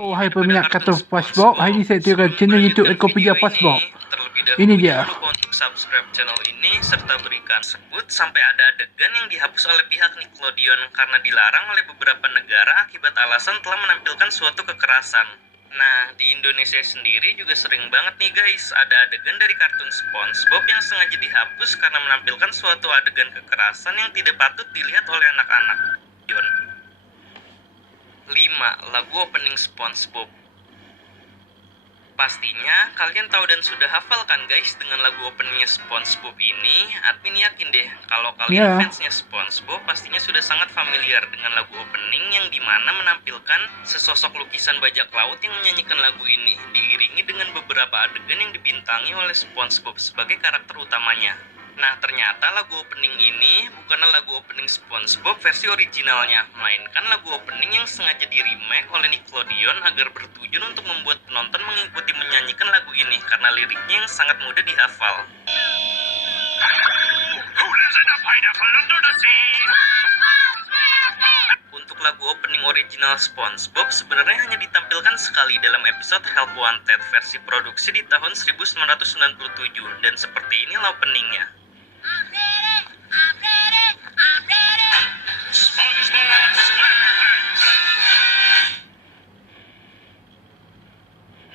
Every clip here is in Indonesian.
Oh, hai peminat kartun SpongeBob, hari ini saya turun channel YouTube Ekopedia SpongeBob. Ini dia. Lupa untuk subscribe channel ini serta berikan sebut sampai ada adegan yang dihapus oleh pihak Nickelodeon karena dilarang oleh beberapa negara akibat alasan telah menampilkan suatu kekerasan. Nah, di Indonesia sendiri juga sering banget nih guys, ada adegan dari kartun SpongeBob yang sengaja dihapus karena menampilkan suatu adegan kekerasan yang tidak patut dilihat oleh anak-anak. 5. Lagu opening SpongeBob. Pastinya kalian tahu dan sudah hafal kan guys dengan lagu openingnya SpongeBob ini. Admin yakin deh kalau kalian fansnya SpongeBob pastinya sudah sangat familiar dengan lagu opening yang dimana menampilkan sesosok lukisan bajak laut yang menyanyikan lagu ini, diiringi dengan beberapa adegan yang dibintangi oleh SpongeBob sebagai karakter utamanya. Nah, ternyata lagu opening ini bukanlah lagu opening SpongeBob versi originalnya, melainkan lagu opening yang sengaja di-remake oleh Nickelodeon agar bertujuan untuk membuat penonton mengikuti menyanyikan lagu ini karena liriknya yang sangat mudah dihafal. Untuk lagu opening original SpongeBob sebenarnya hanya ditampilkan sekali dalam episode Help Wanted versi produksi di tahun 1997 dan seperti inilah openingnya.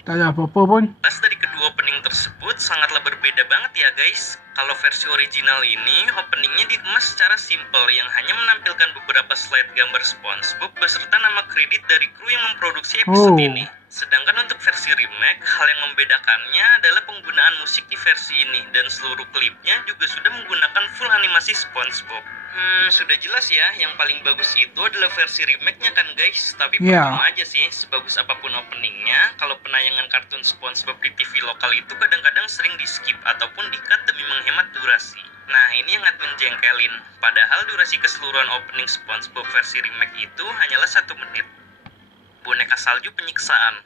Tak ada apa-apa pun. Dari kedua opening tersebut sangatlah berbeda banget ya guys. Kalau versi original ini, openingnya dikemas secara simple yang hanya menampilkan beberapa slide gambar SpongeBob beserta nama kredit dari kru yang memproduksi episode ini. Sedangkan untuk versi remake, hal yang membedakannya adalah penggunaan musik di versi ini dan seluruh klipnya juga sudah menggunakan full animasi SpongeBob. Sudah jelas ya, yang paling bagus itu adalah versi remake-nya kan guys. Tapi percuma aja sih, sebagus apapun openingnya, kalau penayangan kartun SpongeBob di TV lokal itu kadang-kadang sering di-skip ataupun di-cut demi menghemat durasi. Nah, ini yang admin jengkelin. Padahal durasi keseluruhan opening SpongeBob versi remake itu hanyalah 1 menit. Boneka salju penyiksaan.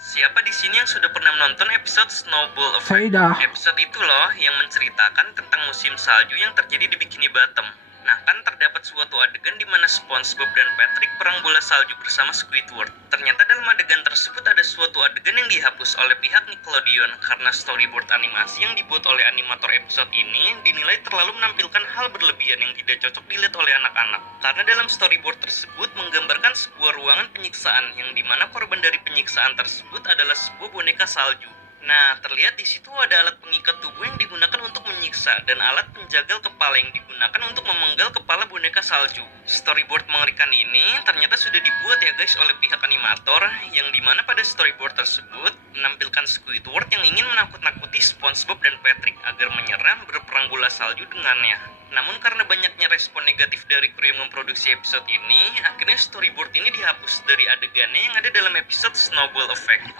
Siapa di sini yang sudah pernah menonton episode Snowball Effect? Episode itu loh yang menceritakan tentang musim salju yang terjadi di Bikini Bottom. Nah, kan terdapat suatu adegan di mana SpongeBob dan Patrick perang bola salju bersama Squidward. Ternyata dalam adegan tersebut ada suatu adegan yang dihapus oleh pihak Nickelodeon karena storyboard animasi yang dibuat oleh animator episode ini dinilai terlalu menampilkan hal berlebihan yang tidak cocok dilihat oleh anak-anak. Karena dalam storyboard tersebut menggambarkan sebuah ruangan penyiksaan yang dimana korban dari penyiksaan tersebut adalah sebuah boneka salju. Nah, terlihat di situ ada alat pengikat tubuh yang digunakan untuk menyiksa dan alat penjagal kepala yang digunakan untuk memenggal kepala boneka salju. Storyboard mengerikan ini ternyata sudah dibuat ya guys oleh pihak animator yang dimana pada storyboard tersebut menampilkan Squidward yang ingin menakut-nakuti SpongeBob dan Patrick agar menyerah berperang bola salju dengannya. Namun karena banyaknya respon negatif dari kru yang memproduksi episode ini, akhirnya storyboard ini dihapus dari adegannya yang ada dalam episode Snowball Effect.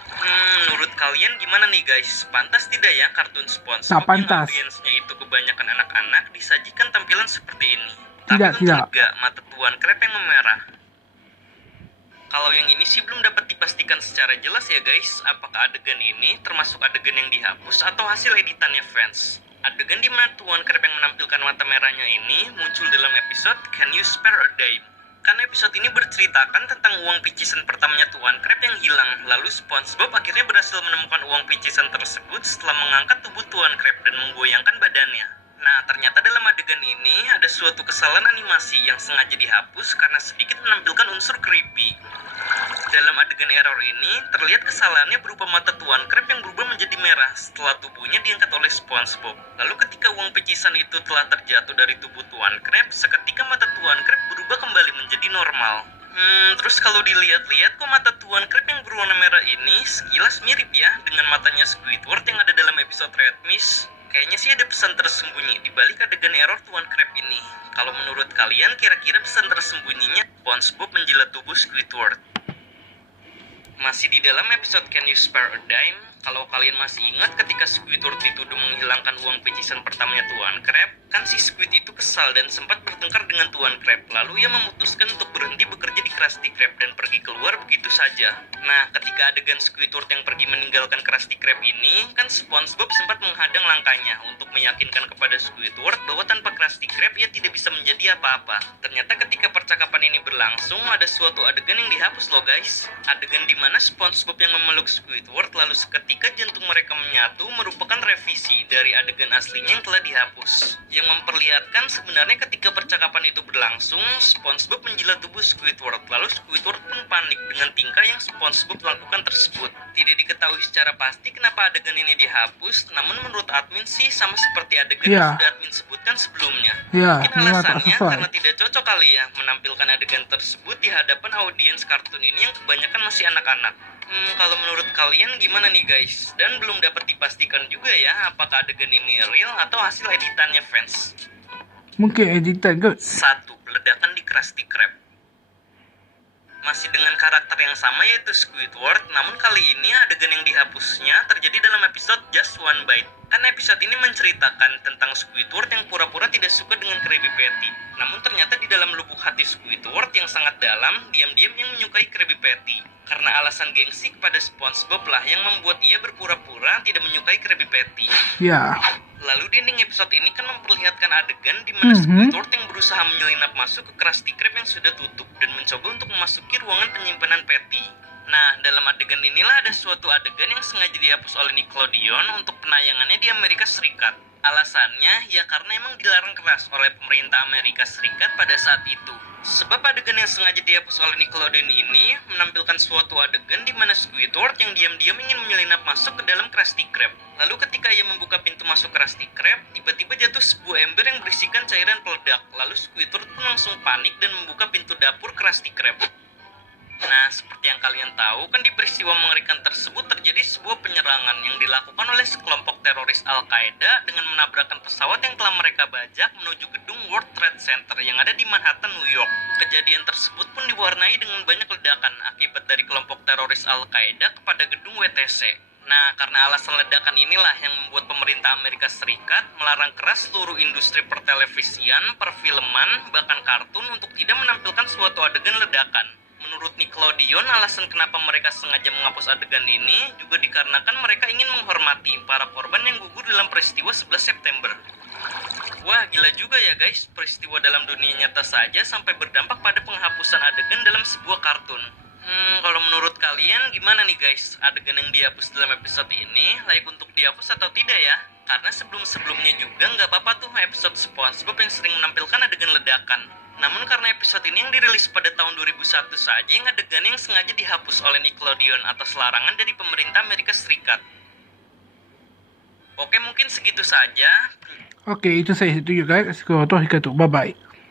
Menurut kalian gimana nih guys? Pantas tidak ya kartun SpongeBob yang audiensnya itu kebanyakan anak-anak disajikan tampilan seperti ini? Tapi untuk mata Tuan Crab yang memerah. Kalau yang ini sih belum dapat dipastikan secara jelas ya guys, apakah adegan ini termasuk adegan yang dihapus atau hasil editannya fans. Adegan di mana Tuan Crab yang menampilkan mata merahnya ini muncul dalam episode Can You Spare a Dime? Karena episode ini berceritakan tentang uang picisan pertamanya Tuan Crab yang hilang. Lalu SpongeBob akhirnya berhasil menemukan uang picisan tersebut setelah mengangkat tubuh Tuan Crab dan menggoyangkan badannya. Nah, ternyata dalam adegan ini ada suatu kesalahan animasi yang sengaja dihapus karena sedikit menampilkan unsur creepy. Dalam adegan error ini, terlihat kesalahannya berupa mata Tuan Crab yang berubah menjadi merah setelah tubuhnya diangkat oleh SpongeBob. Lalu ketika uang picisan itu telah terjatuh dari tubuh Tuan Crab, seketika mata Tuan Crab berubah kembali menjadi normal. Terus kalau dilihat-lihat kok mata Tuan Crab yang berwarna merah ini sekilas mirip ya dengan matanya Squidward yang ada dalam episode Red Mist. Kayaknya sih ada pesan tersembunyi di balik adegan error Tuan Crab ini. Kalau menurut kalian kira-kira pesan tersembunyinya SpongeBob menjilat tubuh Squidward. Masih di dalam episode Can You Spare a Dime, kalau kalian masih ingat ketika Squidward dituduh menghilangkan uang picisan pertamanya Tuan Crab, Kan si Squid itu kesal dan sempat bertengkar dengan Tuan Crab. Lalu ia memutuskan untuk berhenti bekerja di Krusty Krab dan pergi keluar begitu saja. Nah, ketika adegan Squidward yang pergi meninggalkan Krusty Krab ini, kan SpongeBob sempat menghadang langkahnya untuk meyakinkan kepada Squidward bahwa tanpa Krusty Krab ia tidak bisa menjadi apa-apa. Ternyata ketika percakapan ini berlangsung, ada suatu adegan yang dihapus loh guys. Adegan di mana SpongeBob yang memeluk Squidward lalu seketika jantung mereka menyatu merupakan revisi dari adegan aslinya yang telah dihapus. Yang memperlihatkan sebenarnya ketika percakapan itu berlangsung, SpongeBob menjilat tubuh Squidward, lalu Squidward pun panik dengan tingkah yang SpongeBob lakukan tersebut. Tidak diketahui secara pasti kenapa adegan ini dihapus, namun menurut admin sih sama seperti adegan yang sudah admin sebutkan sebelumnya. Mungkin alasannya karena tidak cocok kali ya menampilkan adegan tersebut di hadapan audiens kartun ini yang kebanyakan masih anak-anak. Kalau menurut kalian gimana nih guys? Dan belum dapat dipastikan juga ya apakah adegan ini real atau hasil editannya fans. Mungkin editan good. 1. Ledakan di Krusty Krab. Masih dengan karakter yang sama yaitu Squidward, namun kali ini adegan yang dihapusnya terjadi dalam episode Just One Bite. Kan episode ini menceritakan tentang Squidward yang pura-pura tidak suka dengan Krabby Patty. Namun ternyata di dalam lubuk hati Squidward yang sangat dalam, diam-diam yang menyukai Krabby Patty. Karena alasan gengsi kepada SpongeBob lah yang membuat ia berpura-pura tidak menyukai Krabby Patty. Lalu di ending episode ini kan memperlihatkan adegan di mana Squidward yang berusaha menyelinap masuk ke Krusty Krab yang sudah tutup dan mencoba untuk memasuki ruangan penyimpanan Patty. Nah, dalam adegan inilah ada suatu adegan yang sengaja dihapus oleh Nickelodeon untuk penayangannya di Amerika Serikat. Alasannya ya karena emang dilarang keras oleh pemerintah Amerika Serikat pada saat itu. Sebab adegan yang sengaja dihapus oleh Nickelodeon ini menampilkan suatu adegan di mana Squidward yang diam-diam ingin menyelinap masuk ke dalam Krusty Krab. Lalu ketika ia membuka pintu masuk Krusty Krab, tiba-tiba jatuh sebuah ember yang berisikan cairan peledak. Lalu Squidward pun langsung panik dan membuka pintu dapur Krusty Krab. Nah, seperti yang kalian tahu, kan di peristiwa mengerikan tersebut terjadi sebuah penyerangan yang dilakukan oleh sekelompok teroris Al-Qaeda dengan menabrakkan pesawat yang telah mereka bajak menuju gedung World Trade Center yang ada di Manhattan, New York. Kejadian tersebut pun diwarnai dengan banyak ledakan akibat dari kelompok teroris Al-Qaeda kepada gedung WTC. Nah, karena alasan ledakan inilah yang membuat pemerintah Amerika Serikat melarang keras seluruh industri pertelevisian, perfilman, bahkan kartun untuk tidak menampilkan suatu adegan ledakan. Menurut Nickelodeon, alasan kenapa mereka sengaja menghapus adegan ini juga dikarenakan mereka ingin menghormati para korban yang gugur dalam peristiwa 11 September. Wah, gila juga ya guys, peristiwa dalam dunia nyata saja sampai berdampak pada penghapusan adegan dalam sebuah kartun. Kalau menurut kalian gimana nih guys? Adegan yang dihapus dalam episode ini layak untuk dihapus atau tidak ya? Karena sebelum-sebelumnya juga nggak apa-apa tuh episode SpongeBob yang sering menampilkan adegan ledakan. Namun karena episode ini yang dirilis pada tahun 2001 saja yang adegan yang sengaja dihapus oleh Nickelodeon atas larangan dari pemerintah Amerika Serikat. Oke, mungkin segitu saja. Oke, itu saya setuju guys. Bye bye.